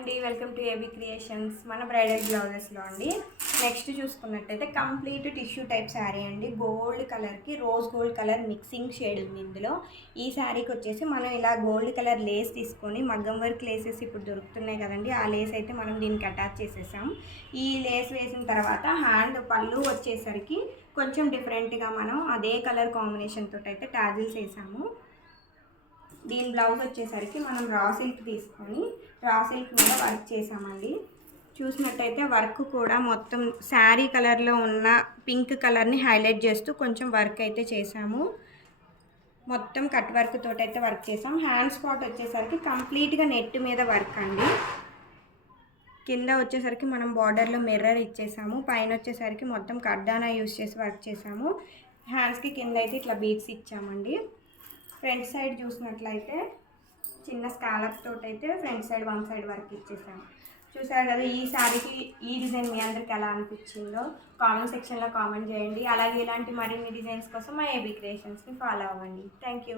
అండి, welcome to AB creations. మన bridal బ్లౌజెస్లో అండి నెక్స్ట్ చూసుకున్నట్టయితే కంప్లీట్ టిష్యూ టైప్ శారీ అండి. గోల్డ్ కలర్కి rose gold colour mixing shade ఉంది ఇందులో. ఈ శారీకి వచ్చేసి మనం ఇలా గోల్డ్ కలర్ లేస్ తీసుకొని మగ్గం వర్క్ లేసెస్ ఇప్పుడు దొరుకుతున్నాయి కదండి, ఆ లేస్ అయితే మనం దీనికి అటాచ్ చేసేసాం. ఈ లేస్ వేసిన తర్వాత హ్యాండ్ పళ్ళు వచ్చేసరికి కొంచెం డిఫరెంట్గా మనం అదే కలర్ కాంబినేషన్ తోటి అయితే టాజిల్స్ వేసాము. దీని బ్లౌజ్ వచ్చేసరికి మనం రా సిల్క్ తీసుకొని రా సిల్క్ మీద వర్క్ చేసామండి. చూసినట్టయితే వర్క్ కూడా మొత్తం శారీ కలర్లో ఉన్న పింక్ కలర్ని హైలైట్ చేస్తూ కొంచెం వర్క్ అయితే చేసాము. మొత్తం కట్ వర్క్ తోటి అయితే వర్క్ చేసాం. హ్యాండ్ స్పాట్ వచ్చేసరికి కంప్లీట్గా నెట్ మీద వర్క్ అండి. కింద వచ్చేసరికి మనం బార్డర్లో మిర్రర్ ఇచ్చేసాము. పైన వచ్చేసరికి మొత్తం కడ్డానా యూస్ చేసి వర్క్ చేసాము. హ్యాండ్స్కి కింద అయితే ఇట్లా బీడ్స్ ఇచ్చామండి. ఫ్రంట్ సైడ్ చూసినట్లయితే చిన్న స్కాలప్ తోటి అయితే front side one side work ఇచ్చేసాము. చూసారు కదా, ఈ శారీకి ఈ డిజైన్ మీ అందరికి ఎలా అనిపించిందో కామెంట్ సెక్షన్లో కామెంట్ చేయండి. అలాగే ఇలాంటి మరిన్ని డిజైన్స్ కోసం మా ఏబీ క్రియేషన్స్ని ఫాలో అవ్వండి. Thank you.